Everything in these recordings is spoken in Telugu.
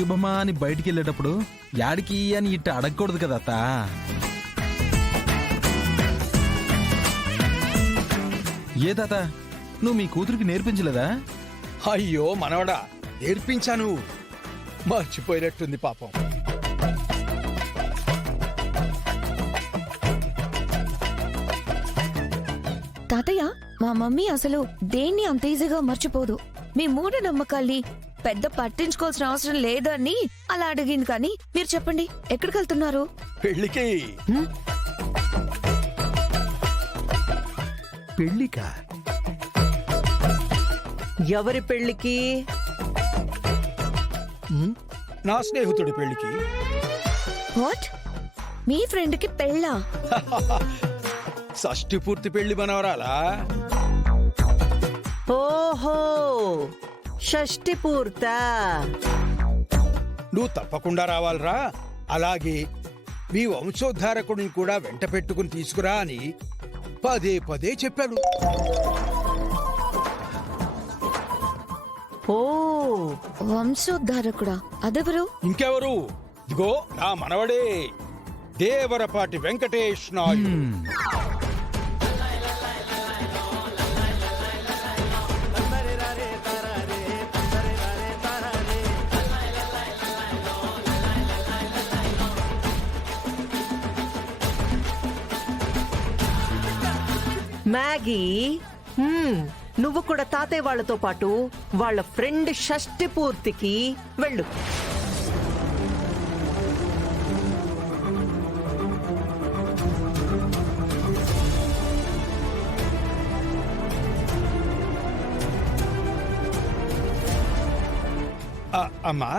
శుభమా అని బయటికి వెళ్ళేటప్పుడు యాడికి అని ఇట్ట అడగకూడదు కదా అత్త. ఏ తాత, నువ్వు మీ కూతురికి నేర్పించలేదా? అయ్యో మనవడా, నేర్పించాను, మర్చిపోయినట్టుంది పాపం. తాతయ్య, మా మమ్మీ అసలు దేన్ని అంత ఈజీగా మర్చిపోదు. మీ మూఢ నమ్మకాల్ని పెద్ద పట్టించుకోవాల్సిన అవసరం లేదని అలా అడిగింది. కానీ మీరు చెప్పండి, ఎక్కడికి వెళ్తున్నారు? పెళ్ళికి. పెళ్ళికా? ఎవరి పెళ్ళికి? నా స్నేహితుడి పెళ్ళికి. వాట్? మీ ఫ్రెండ్ కి పెళ్ళా? షష్ఠి పూర్తి పెళ్లి మనవరాలా? ఓహో, షష్ఠి పూర్తా? నువ్వు తప్పకుండా రావాలరా. అలాగే మీ వంశోద్ధారకుడిని కూడా వెంట పెట్టుకుని తీసుకురా అని పదే పదే చెప్పాడు. ఓ, వంశోద్ధారకుడా? అదెవరు? ఇంకెవరు? ఇదిగో నా మనవడే, దేవరపాటి వెంకటేష్ నాయుడు. మ్యాగీ, నువ్వు కూడా తాతయ్య వాళ్లతో పాటు వాళ్ళ ఫ్రెండ్ షష్ఠి పూర్తికి వెళ్ళు. అమ్మా,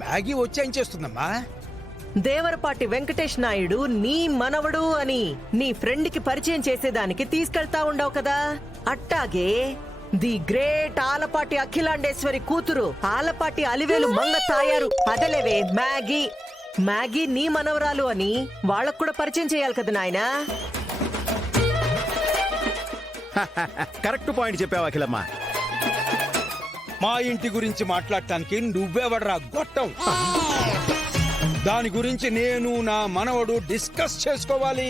మ్యాగీ వచ్చి ఏం చేస్తుందమ్మా? దేవరపాటి వెంకటేష్ నాయుడు నీ మనవడు అని నీ ఫ్రెండ్ కి పరిచయం చేసేదానికి తీసుకెళ్తా ఉండవు కదా. అట్టాగే ది గ్రేట్ ఆలపాటి అఖిలాండేశ్వరి కూతురు ఆలపాటి అలివేలు మంగ తాయారు అదలేవే మ్యాగీ. మ్యాగీ నీ మనవరాలు అని వాళ్ళకు కూడా పరిచయం చేయాలి కదా నాయనా. కరెక్ట్ పాయింట్ చెప్పావు అఖిలమ్మ. మా ఇంటి గురించి మాట్లాడటానికి నువ్వెవడరా గొట్టం? దాని గురించి నేను నా మనవడు డిస్కస్ చేసుకోవాలి.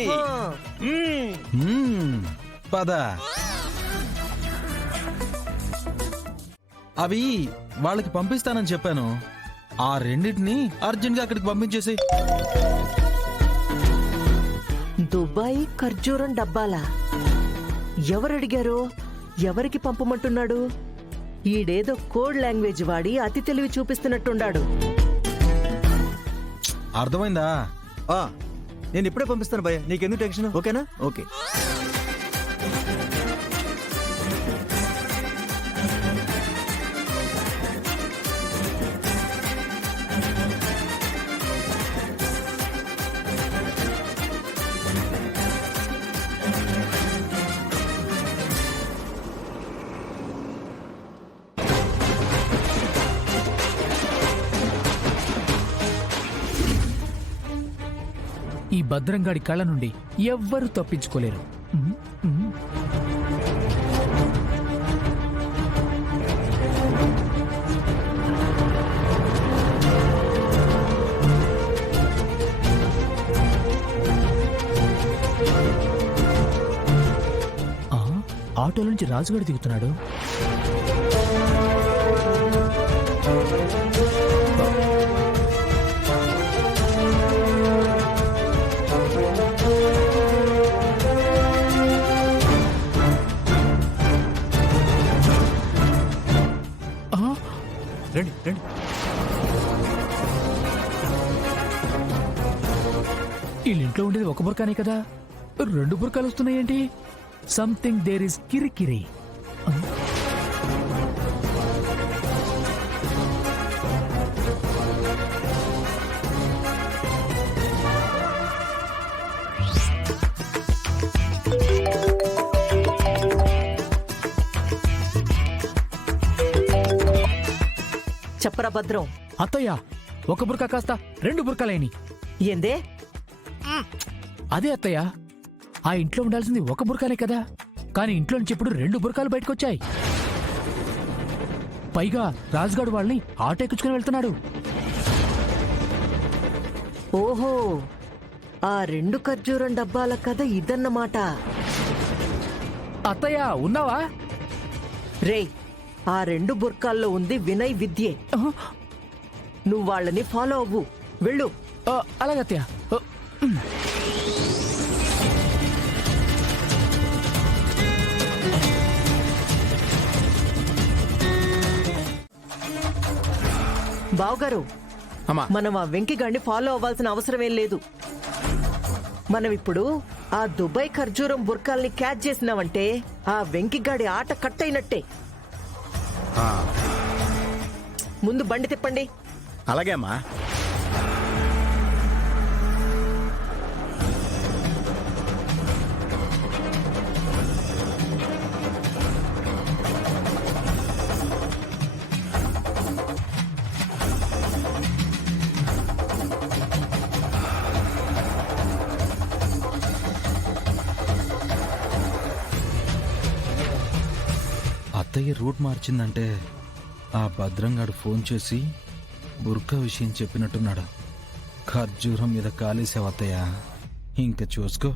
పద. అవి వాళ్ళకి పంపిస్తానని చెప్పాను. ఆ రెండింటిని అర్జెంట్ గా అక్కడికి పంపించేసి. దుబాయ్ ఖర్జూరం డబ్బాలా? ఎవరడిగారో? ఎవరికి పంపమంటున్నాడు? ఈడేదో కోడ్ లాంగ్వేజ్ వాడి అతి తెలివి చూపిస్తున్నట్టున్నాడు. అర్థమైందా? నేను ఇప్పుడే పంపిస్తాను భయ్య, నీకెందుకు టెన్షన్? ఓకేనా? ఓకే. ఈ భద్రంగాడి కళ్ళ నుండి ఎవ్వరూ తప్పించుకోలేరు. ఆటోలో నుంచి రాజుగాడు దిగుతున్నాడు. రండి రండి. వీళ్ళింట్లో ఉండేది ఒక బుర్కానే కదా, రెండు బుర్కాలు వస్తున్నాయేంటి? సంథింగ్ దేర్ ఇస్ కిరికిరి. చెప్పరా భద్రం. అత్తయ్య, ఒక బుర్కా కాస్త రెండు బుర్కాలేని. ఏందే? అదే అత్తయ్య, ఆ ఇంట్లో ఉండాల్సింది ఒక బుర్కానే కదా, కానీ ఇంట్లో నుంచి ఇప్పుడు రెండు బుర్కాలు బయటకొచ్చాయి. పైగా రాజుగాడు వాళ్ళని ఆటో ఎక్కించుకుని వెళ్తున్నాడు. ఓహో, ఆ 2 ఖర్జూరం డబ్బాల కథ ఇదన్నమాట. అత్తయ్య ఉన్నావా? రేయ్, ఆ 2 బుర్కాల్లో ఉంది వినయ్ విద్యే. నువ్వు వాళ్ళని ఫాలో అవ్వు. వెళ్ళు. అలాగే అత్తయ్య. బావగారు, అమ్మా, మనం ఆ వెంకిగాడిని ఫాలో అవ్వాల్సిన అవసరం ఏం లేదు. మనం ఇప్పుడు ఆ దుబాయ్ ఖర్జూరం బుర్కాల్ని క్యాచ్ చేసినావంటే ఆ వెంకిగాడి ఆట కట్ అయినట్టే. ముందు బండి తిప్పండి. అలాగే అమ్మా. అత్తయ్య రూట్ మార్చిందంటే ఆ భద్రంగాడు ఫోన్ చేసి బుర్కా విషయం చెప్పినట్టున్నాడు. ఖర్జూరం మీద కాలేసావు అత్తయ్య, ఇంక చూసుకో.